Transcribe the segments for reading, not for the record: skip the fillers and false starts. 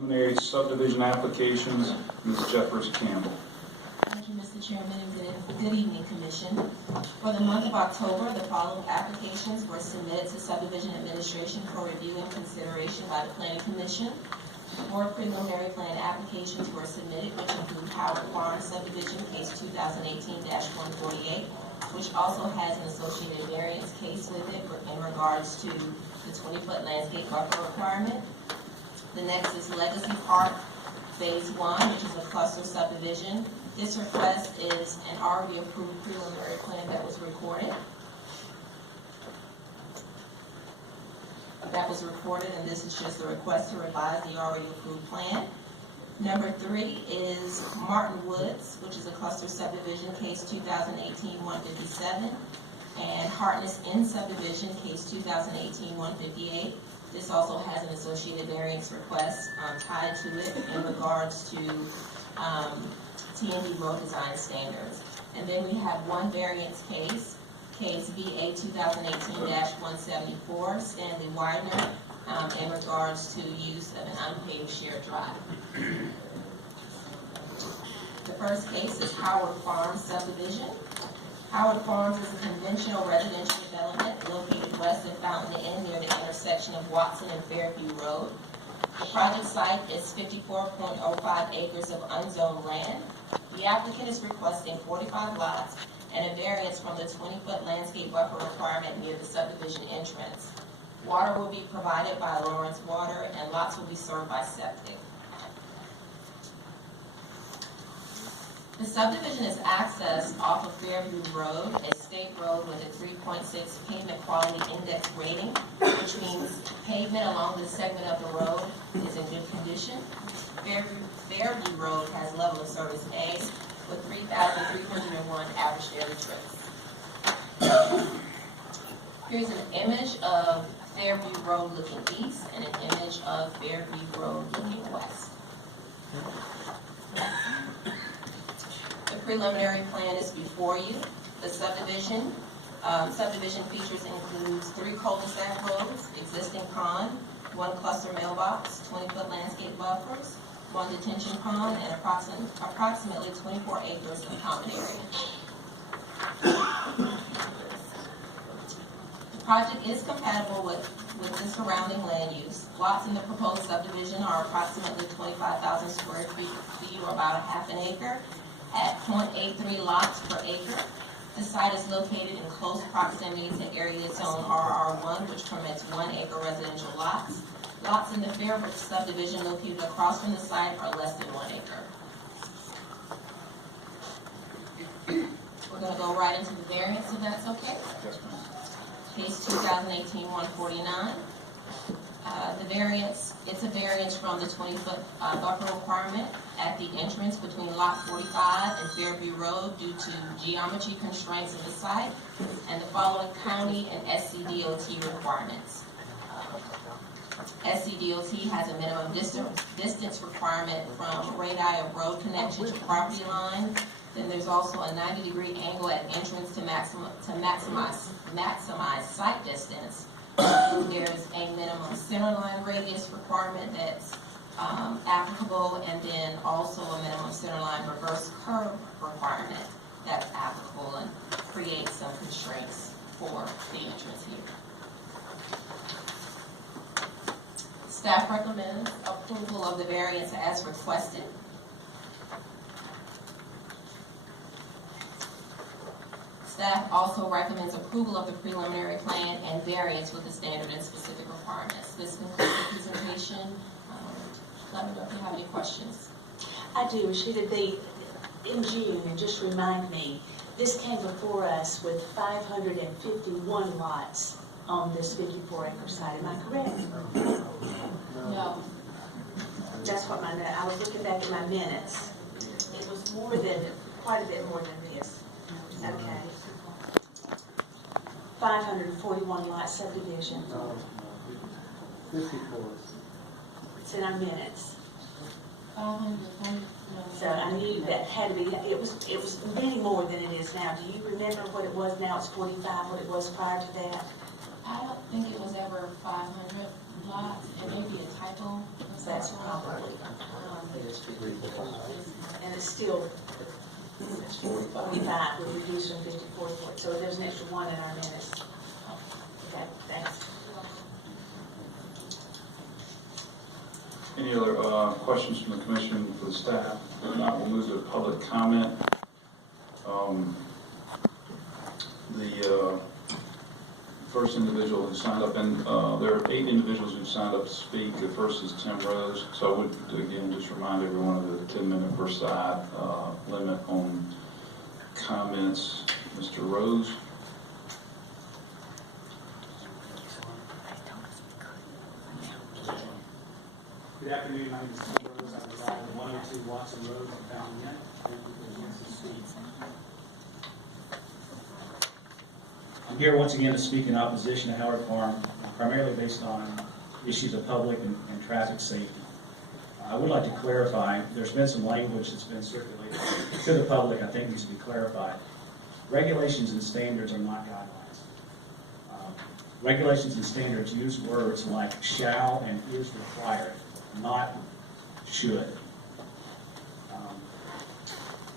Preliminary subdivision applications, Ms. Jeffers Campbell. Thank you, Mr. Chairman, and good evening, Commission. For the month of October, the following applications were submitted to Subdivision Administration for review and consideration by the Planning Commission. 4 preliminary plan applications were submitted, which include Howard Farm Subdivision, case 2018-148, which also has an associated variance case with it in regards to the 20-foot landscape buffer requirement. The next is Legacy Park Phase 1, which is a cluster subdivision. This request is an already approved preliminary plan that was recorded. And this is just a request to revise the already approved plan. Number 3 is Martin Woods, which is a cluster subdivision, case 2018-157, and Hartness Inn subdivision, case 2018-158. This also has an associated variance request tied to it in regards to T&D road design standards. And then we have one variance case, case VA 2018-174, Stanley Widener, in regards to use of an unpaved shared drive. The first case is Howard Farms subdivision. Howard Farms is a conventional residential development located west of Fountain Inn near the intersection of Watson and Fairview Road. The project site is 54.05 acres of unzoned land. The applicant is requesting 45 lots and a variance from the 20-foot landscape buffer requirement near the subdivision entrance. Water will be provided by Lawrence Water and lots will be served by septic. The subdivision is accessed off of Fairview Road, a state road with a 3.6 pavement quality index rating, which means pavement along this segment of the road is in good condition. Fairview Road has level of service A with 3,301 average daily trips. Here's an image of Fairview Road looking east and an image of Fairview Road looking west. The preliminary plan is before you. The subdivision features includes 3 cul-de-sac roads, existing pond, 1 cluster mailbox, 20-foot landscape buffers, 1 detention pond, and approximately 24 acres of common area. The project is compatible with the surrounding land use. Lots in the proposed subdivision are approximately 25,000 square feet, or about a half an acre, at 0.83 lots per acre. The site is located in close proximity to area zone RR1, which permits 1 acre residential lots. Lots in the Fairwood subdivision located across from the site are less than 1 acre. We're going to go right into the variance, if that's okay. Yes, ma'am. Case 2018-149. The variance, it's a variance from the 20-foot buffer requirement at the entrance between Lot 45 and Fairview Road due to geometry constraints of the site and the following county and SCDOT requirements. SCDOT has a minimum distance requirement from radii of road connection to property line. Then there's also a 90-degree angle at entrance to maximize site distance. There's a minimum centerline radius requirement that's applicable, and then also a minimum centerline reverse curve requirement that's applicable and creates some constraints for the entrance here. Staff recommends approval of the variance as requested. Staff also recommends approval of the preliminary plan and variance with the standard and specific requirements. This concludes the presentation. Let me know if you have any questions. I do. Should it be in June? And just remind me, this came before us with 551 lots on this 54-acre site. Am I correct? No. That's what I was looking back at my minutes. It was more than, quite a bit more than this. Okay. 541 lot subdivision. 54. It's in our minutes. 540. So I knew that had to be, it was many more than it is now. Do you remember what it was now? It's 45, what it was prior to that? I don't think it was ever 500 lots. It may be a typo or That's probably, and it's still 45, we reduced from 54 to 40, so there's an extra 1 in our minutes. Okay, thanks. Any other questions from the commission for the staff? If not, we'll move to public comment. The first individual who signed up, and there are 8 individuals who signed up to speak. The first is Tim Rose. So I would, again, just remind everyone of the 10-minute per side limit on comments. Mr. Rose. Good afternoon, my name is Tim Rose. I reside at 102 Watson Road in Fountain Inn. Thank you for the chance to speak. I'm here once again to speak in opposition to Howard Farm, primarily based on issues of public and traffic safety. I would like to clarify, there's been some language that's been circulated to the public I think needs to be clarified. Regulations and standards are not guidelines. Regulations and standards use words like shall and is required, not should.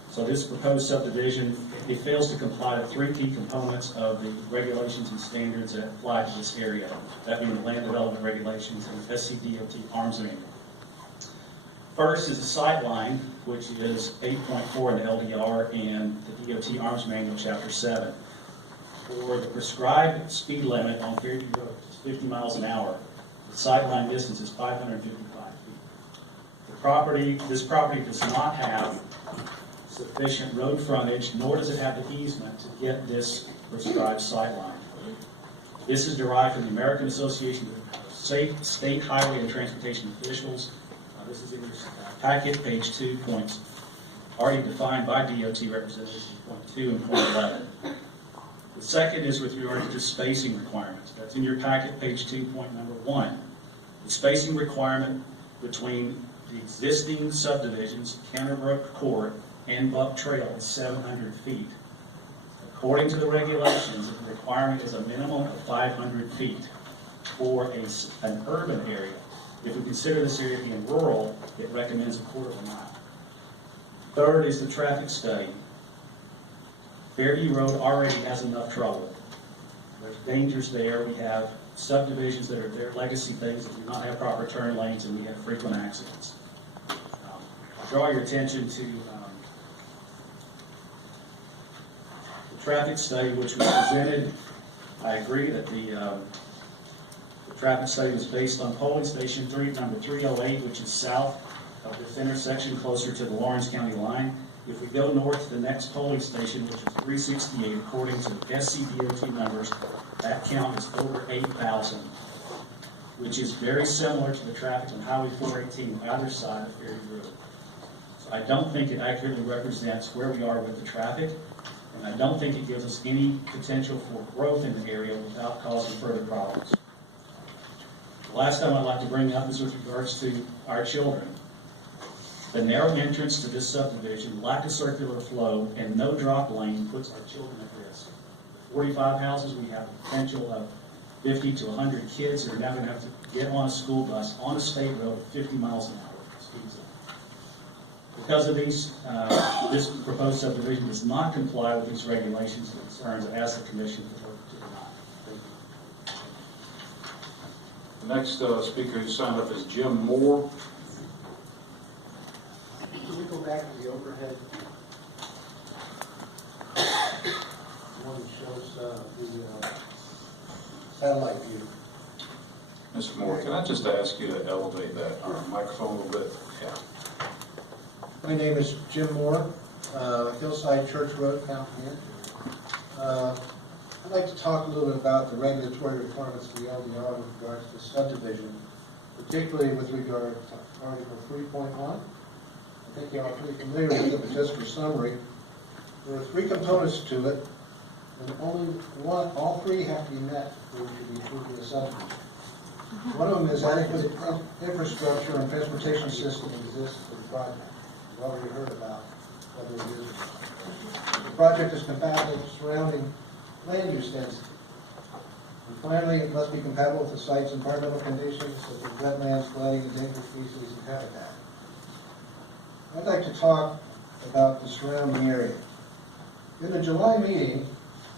So this proposed subdivision, it fails to comply with 3 key components of the regulations and standards that apply to this area, that being the land development regulations and SCDOT arms manual. First is the sight line, which is 8.4 in the LDR and the DOT arms manual, chapter 7. For the prescribed speed limit on Fairview Road, which is 50 miles an hour, the sight line distance is 555 feet. This property does not have sufficient road frontage, nor does it have the easement to get this prescribed sight line. This is derived from the American Association of State Highway and Transportation Officials. This is in your packet, page 2, points already defined by DOT representatives, point 2 and point 11. The second is with regard to spacing requirements. That's in your packet, page 2, point number 1. The spacing requirement between the existing subdivisions, Canterbrook Court and Buck Trail, is 700 feet. According to the regulations, the requirement is a minimum of 500 feet for an urban area. If we consider this area being rural, it recommends a quarter of a mile. Third is the traffic study. Fairview Road already has enough trouble. There's dangers there. We have subdivisions that are their legacy things that do not have proper turn lanes, and we have frequent accidents. I'll draw your attention to the traffic study which was presented. I agree that the traffic study was based on polling station number 308, which is south of this intersection, closer to the Lawrence County line. If we go north to the next polling station, which is 368, according to SCDOT numbers, that count is over 8,000, which is very similar to the traffic on Highway 418 on either side of Fairview Road. So I don't think it accurately represents where we are with the traffic, and I don't think it gives us any potential for growth in the area without causing further problems. The last time I'd like to bring up is with regards to our children. The narrow entrance to this subdivision, lack of circular flow, and no drop lane puts our children at risk. 45 houses, we have the potential of 50 to 100 kids that are now going to have to get on a school bus on a state road at 50 miles an hour speed zone. Because of these, this proposed subdivision does not comply with these regulations and concerns as the commission would work to deny. Thank you. The next speaker who signed up is Jim Moore. Can we go back to the overhead? One that shows the satellite view. Mr. Moore, can I just ask you to elevate that microphone a little bit? Yeah. My name is Jim Moore, Hillside Church Road, Fountain Inn. I'd like to talk a little bit about the regulatory requirements for the LDR with regards to subdivision, particularly with regard to Article 3.1. I think you're all pretty familiar with it, but just for summary, there are 3 components to it, and all 3 have to be met for it to be approved in the subdivision. One of them is adequate infrastructure and transportation system exists for the project. You've already heard about whether it is. The project is compatible with surrounding land use density. And finally, it must be compatible with the site's environmental conditions such as wetlands, flooding, endangered species, and habitat. I'd like to talk about the surrounding area. In the July meeting,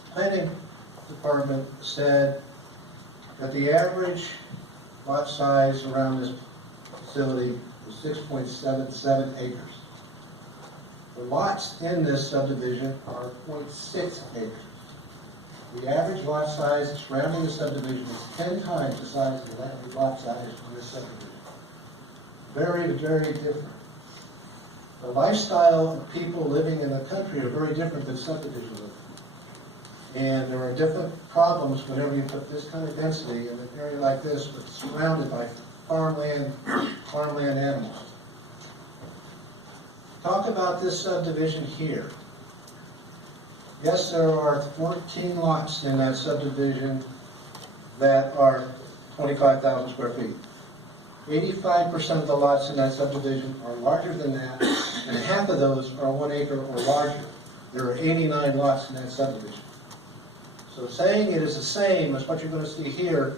the Planning Department said that the average lot size around this facility was 6.77 acres. The lots in this subdivision are 0.6 acres. The average lot size surrounding the subdivision is 10 times the size of the average lot size in this subdivision. Very, very different. The lifestyle of people living in the country are very different than subdivision living. And there are different problems whenever you put this kind of density in an area like this, but surrounded by farmland animals. Talk about this subdivision here. Yes, there are 14 lots in that subdivision that are 25,000 square feet. 85% of the lots in that subdivision are larger than that, and half of those are 1 acre or larger. There are 89 lots in that subdivision. So saying it is the same as what you're going to see here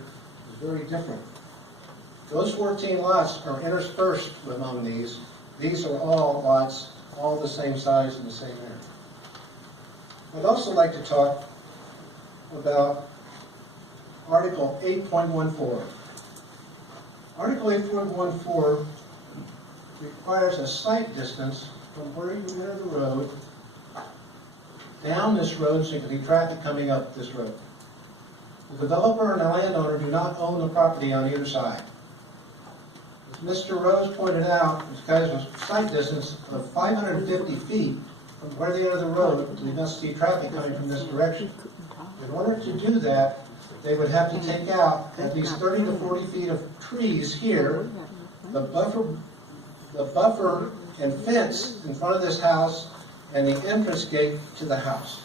is very different. Those 14 lots are interspersed among these. These are all lots, all the same size in the same area. I'd also like to talk about Article 8.14. Article 8.14 requires a site distance from where you enter the road down this road so you can see traffic coming up this road. The developer and the landowner do not own the property on either side. As Mr. Rose pointed out, this guy's a site distance of 550 feet from where they enter the road, so you must see traffic coming from this direction. In order to do that, they would have to take out at least 30 to 40 feet of trees here, the buffer and fence in front of this house, and the entrance gate to the house.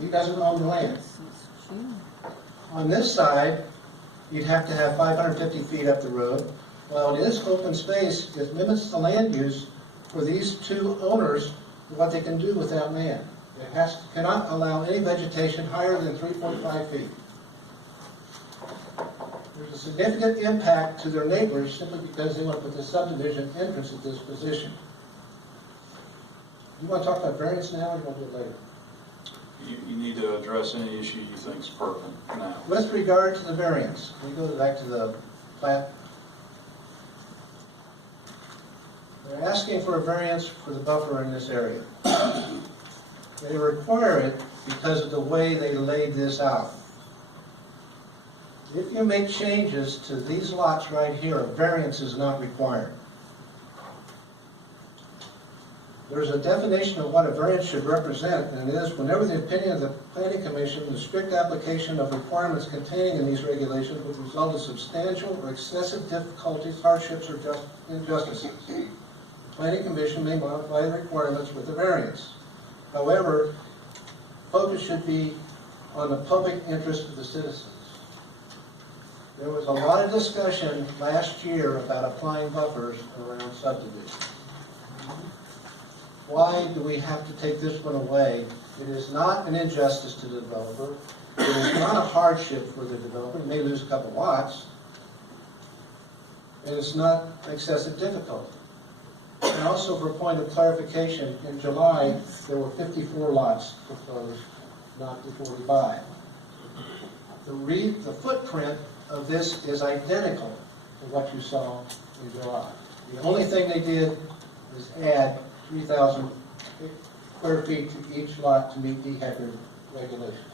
He doesn't own the land. On this side, you'd have to have 550 feet up the road. While it is open space, it limits the land use for these two owners what they can do with that land. It cannot allow any vegetation higher than 3.5 feet. There's a significant impact to their neighbors simply because they want to put the subdivision entrance at this position. You want to talk about variance now, or you want to do it later? You need to address any issue you think is pertinent now. With regard to the variance, we go back to the plat. They're asking for a variance for the buffer in this area. They require it because of the way they laid this out. If you make changes to these lots right here, a variance is not required. There's a definition of what a variance should represent, and it is whenever the opinion of the Planning Commission, the strict application of requirements contained in these regulations would result in substantial or excessive difficulties, hardships, or injustices. The Planning Commission may modify the requirements with a variance. However, focus should be on the public interest of the citizens. There was a lot of discussion last year about applying buffers around subdivisions. Why do we have to take this one away? It is not an injustice to the developer. It is not a hardship for the developer. He may lose a couple lots. And it's not excessive difficulty. And also, for a point of clarification, in July, there were 54 lots proposed, not the 45. The footprint of this is identical to what you saw in July. The only thing they did is add 3,000 square feet to each lot to meet DHEC regulations.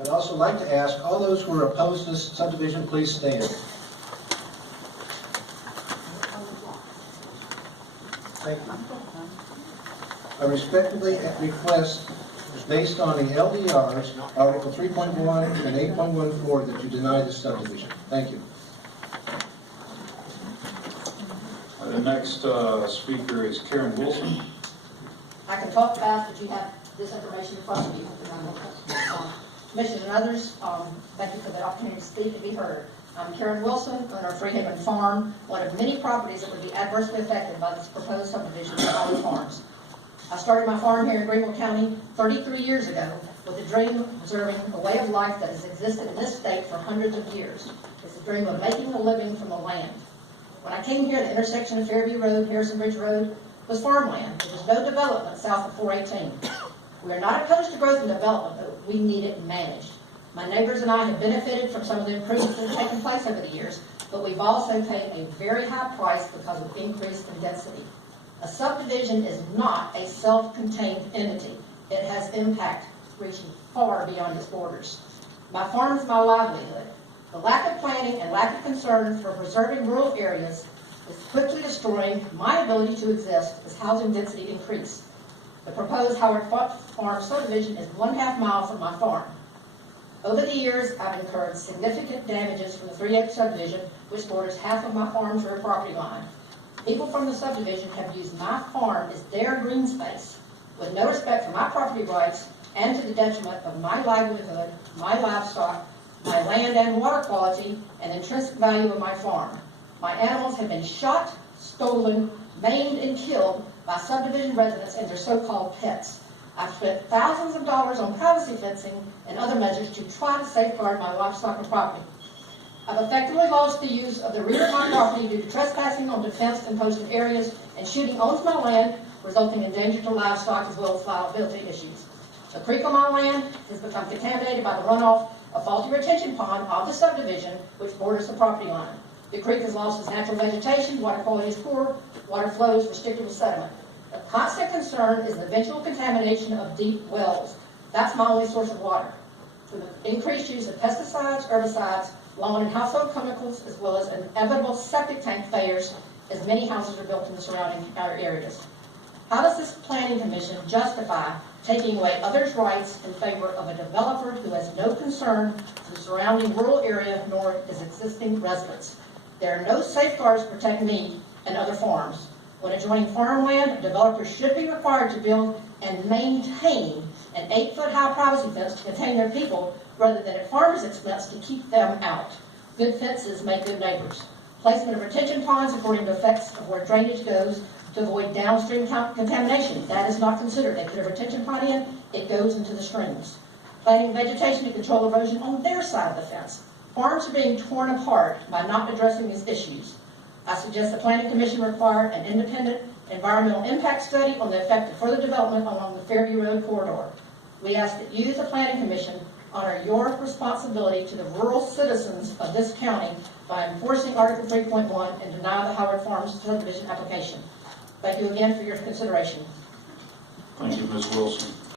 I'd also like to ask all those who are opposed to this subdivision, please stand. Thank you. I respectfully request, based on the LDRs, Article 3.1 and 8.14, that you deny this subdivision. Thank you. The next speaker is Karen Wilson. I can talk fast, but you have this information in front of you. Commissioners and others, thank you for the opportunity to speak and be heard. I'm Karen Wilson, owner of Freehaven Farm, one of many properties that would be adversely affected by this proposed subdivision of Holly Farms. I started my farm here in Greenville County 33 years ago with a dream of preserving a way of life that has existed in this state for hundreds of years. It's a dream of making a living from the land. When I came here, the intersection of Fairview Road, Harrison Bridge Road was farmland. There was no development south of 418. We are not opposed to growth and development, but we need it managed. My neighbors and I have benefited from some of the improvements that have taken place over the years, but we've also paid a very high price because of increase in density. A subdivision is not a self-contained entity. It has impact reaching far beyond its borders. My farm is my livelihood. The lack of planning and lack of concern for preserving rural areas is quickly destroying my ability to exist as housing density increases. The proposed Howard Farm subdivision is 1/2 mile from my farm. Over the years, I've incurred significant damages from the 3-acre subdivision, which borders half of my farm's rear property line. People from the subdivision have used my farm as their green space, with no respect for my property rights and to the detriment of my livelihood, my livestock, my land and water quality, and intrinsic value of my farm. My animals have been shot, stolen, maimed, and killed by subdivision residents and their so-called pets. I've spent thousands of dollars on privacy fencing and other measures to try to safeguard my livestock and property. I've effectively lost the use of the rear of my property due to trespassing on defensed and posted areas and shooting onto my land, resulting in danger to livestock as well as liability issues. The creek on my land has become contaminated by the runoff of faulty retention pond of the subdivision, which borders the property line. The creek has lost its natural vegetation, water quality is poor, water flow is restricted with sediment. A constant concern is the eventual contamination of deep wells. That's my only source of water. Through the increased use of pesticides, herbicides, lawn and household chemicals, as well as inevitable septic tank failures, as many houses are built in the surrounding areas. How does this planning commission justify taking away others' rights in favor of a developer who has no concern for the surrounding rural area nor his existing residents? There are no safeguards to protect me and other farms. When adjoining farmland, a developer should be required to build and maintain an 8-foot high privacy fence to contain their people, rather than at farmers' expense to keep them out. Good fences make good neighbors. Placement of retention ponds according to effects of where drainage goes to avoid downstream contamination. That is not considered. They put a retention pond in, it goes into the streams. Planting vegetation to control erosion on their side of the fence. Farms are being torn apart by not addressing these issues. I suggest the Planning Commission require an independent environmental impact study on the effect of further development along the Fairview Road corridor. We ask that you, the Planning Commission, honor your responsibility to the rural citizens of this county by enforcing Article 3.1 and deny the Howard Farms subdivision application. Thank you again for your consideration. Thank you, Ms. Wilson.